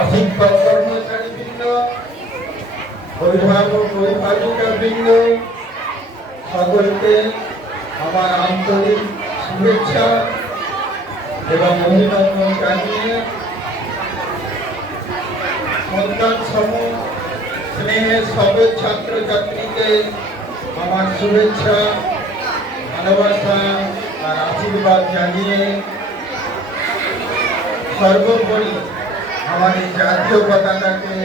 অশিক্ষক কর্মচারীবৃন্দ অভিভাবক অভিভাবিকা বৃন্দ, সকলকে আমার আন্তরিক শুভেচ্ছা এবং অভিনন্দন জানিয়ে সন্তান সমূহ স্নেহের সকল ছাত্রছাত্রীকে আমার শুভেচ্ছা, ভালোবাসা আর আশীর্বাদ জানিয়ে সর্বোপরি আমার এই জাতীয় পতাকাকে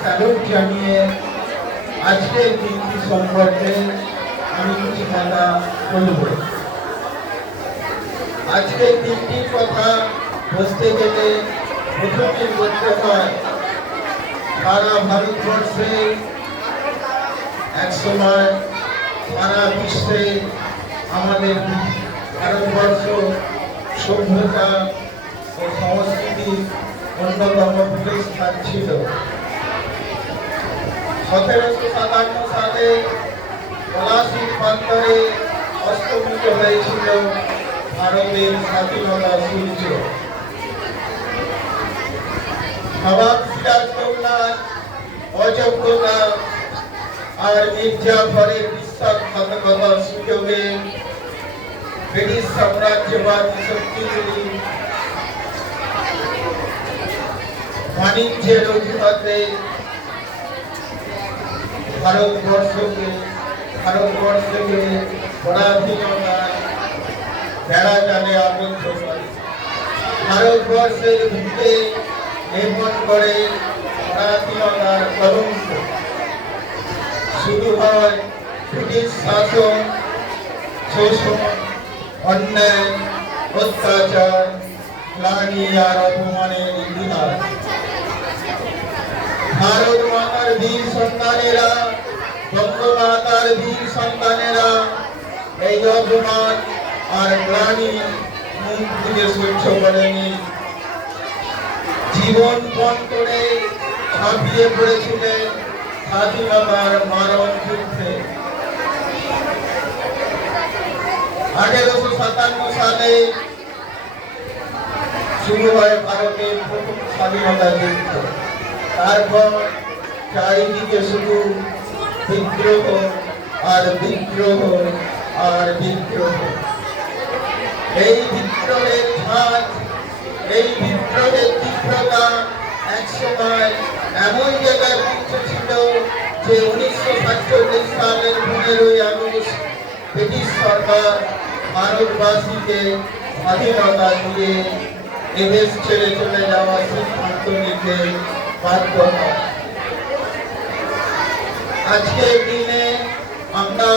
স্যালুট জানিয়ে আজকের দিনটি সম্পর্কে আমি কিছু কথা বলব। আজকের দিনটির কথা বসতে গেলে প্রথমে বলতে হয়, সারা ভারতবর্ষে এক সময় সারা বিশ্বে আমাদের ভারতবর্ষ সভ্যতা ও সংস্কৃতির অন্যতম প্রতিষ্ঠান ছিল সতেরোশো সাতান্ন সালে পলাশির প্রান্তরে অস্তমিত হয়েছিল ভারতের স্বাধীনতা সূর্য নবাব সিরাজদৌল্লার অযোগ্যতা আর মির্জাফরের বিশ্বাসঘাতকতার সুযোগে ব্রিটিশ সাম্রাজ্যবাদী শক্তিগুলি বাণিজ্যের অজুহাতে ভারতবর্ষকে ভারতবর্ষকে পরাধীনতার বেড়া আবদ্ধ করে। ভারতবর্ষের বুকে নির্মাণ করে পরাধীনতার কলঙ্ক শুরু হয় ব্রিটিশ শাসন শোষণ অন্যায়, অত্যাচার গ্লানি আর অপমানের ইতিহাস ভারত মাতার বীর সন্তানেরা বঙ্গমাতার বীর সন্তানেরা এই অপমান আর গ্লানি মুখ বুঝে সহ্য করেনি জীবন পণ করে ঝাঁপিয়ে পড়েছিলেন স্বাধীনতার মারণ যুদ্ধে আঠেরোশো সাতান্ন সালে শুরু হয় ভারতের প্রথম স্বাধীনতা যুদ্ধ। তারপর চারিদিকে শুধু বিদ্রোহ আর বিদ্রোহ আর বিদ্রোহ। এই বিদ্রোহের ঝাঁজ এই বিদ্রোহের তীব্রতা একসময় এমন জায়গায় পৌঁছেছিল যে উনিশশো সাতচল্লিশ সালের পনেরোই আগস্ট ব্রিটিশ সরকার ভারতবাসীকে স্বাধীনতা দিয়ে এদেশ ছেড়ে চলে যাওয়ার সিদ্ধান্ত নিতে বাধ্য হয় আজকের দিনে আমরা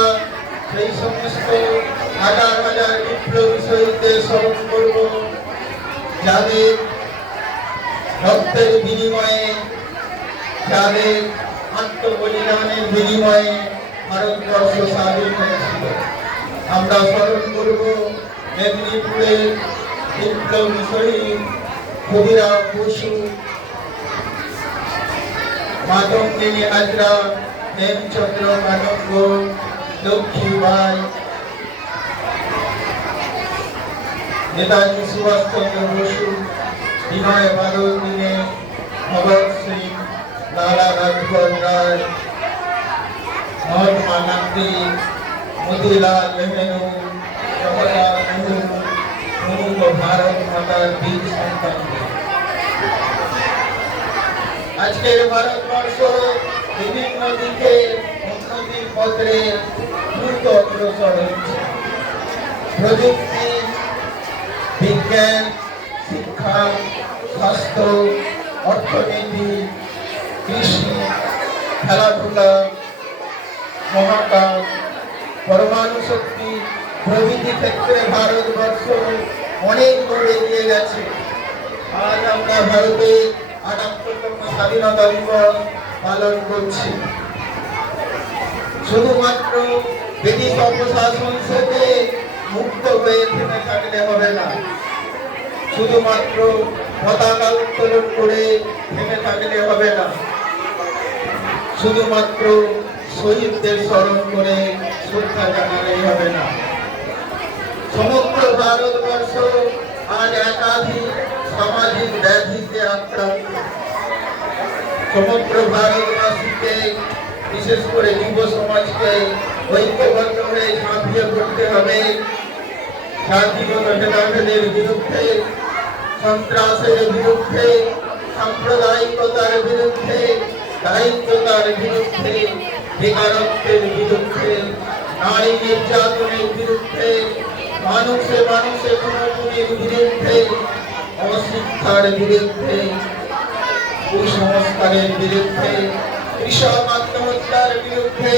সেই সমস্ত হাজার হাজার বিপ্লবী শহীদদের স্মরণ করব, যাদের রক্তের বিনিময়ে, যাদের আত্মবলিদানের বিনিময়ে ভারতবর্ষ স্বাধীন হয়েছিল। আমরা স্মরণ করব মেদিনীপুরের বিপ্লবী শহীদ ক্ষুদিরাম বসু মাতঙ্গিনী হাজরা হেমচন্দ্র মাতঙ্গ লক্ষ্মীবাই নেতাজি সুভাষচন্দ্র বসু, বিনয় বাদল দিনে ভগৎ সিং লালা লাজপত রায়। মহাত্মা গান্ধী, মতিলাল নেহেরু জওহরলাল প্রমুখ ভারত মাতার বীর সন্তানদের আজকের ভারতবর্ষ বিভিন্ন দিকে উন্নতির পথে দ্রুত অগ্রসর হচ্ছে। প্রযুক্তি, বিজ্ঞান, শিক্ষা, স্বাস্থ্য, অর্থনীতি, কৃষি, খেলাধুলা, মহাকাশ, পরমাণু শক্তি প্রভৃতি ক্ষেত্রে ভারতবর্ষ অনেক দূর এগিয়ে গেছে। আজ আমরা আটাত্তরতম স্বাধীনতা দিবস পালন করছি। শুধুমাত্র ব্রিটিশ অপশাসন থেকে মুক্ত হয়ে থেমে থাকলে হবে না। শুধুমাত্র পতাকা উত্তোলন করে থেমে থাকলে হবে না। শুধুমাত্র শহীদদের স্মরণ করে শ্রদ্ধা জানালেই হবে না। সমগ্র ভারতবর্ষ আজ একাধিক সামাজিক ব্যাধিতে আক্রান্ত। সমগ্র ভারতবাসীকে, বিশেষ করে যুব সমাজকে ঐক্যবদ্ধ হয়ে ঝাঁপিয়ে পড়তে হবে। জাতিগত ভেদাভেদের বিরুদ্ধে, সন্ত্রাসের বিরুদ্ধে, সাম্প্রদায়িকতার বিরুদ্ধে দারিদ্রতার বিরুদ্ধে, বেকারত্বের বিরুদ্ধে, নারী নির্যাতনের বিরুদ্ধে মানুষে মানুষে খুনোখুনির বিরুদ্ধে অশিক্ষার বিরুদ্ধে কুসংস্কারের বিরুদ্ধে কৃষক আত্মহত্যার বিরুদ্ধে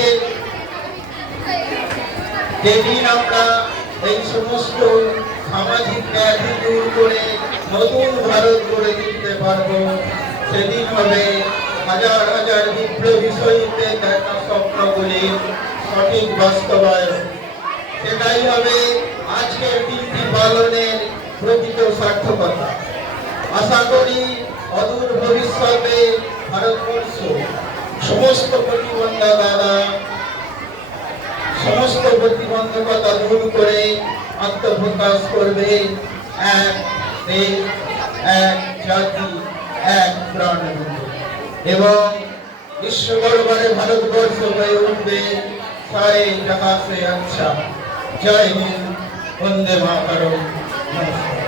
যেদিন আমরা এই সমস্ত সামাজিক ব্যাধি দূর করে নতুন ভারত গড়ে তুলতে পারব, সেদিন হবে হাজার হাজার বিপ্লবী শহীদদের দেখা স্বপ্নগুলির সঠিক বাস্তবায়ন। সেটাই হবে আজকের দিনটি পালনের প্রকৃত সার্থকতা। আশা করি অদূর ভবিষ্যতে ভারতবর্ষ সমস্ত প্রতিবন্ধকতা সমস্ত প্রতিবন্ধকতা দূর করে আত্মপ্রকাশ করবে এক দেশ, এক জাতি, এক প্রাণ এবং বিশ্ব দরবারে ভারতবর্ষ হয়ে উঠবে সারে জাহাজে আচ্ছা। जय हिंद वंदे मातरम। नमस्कार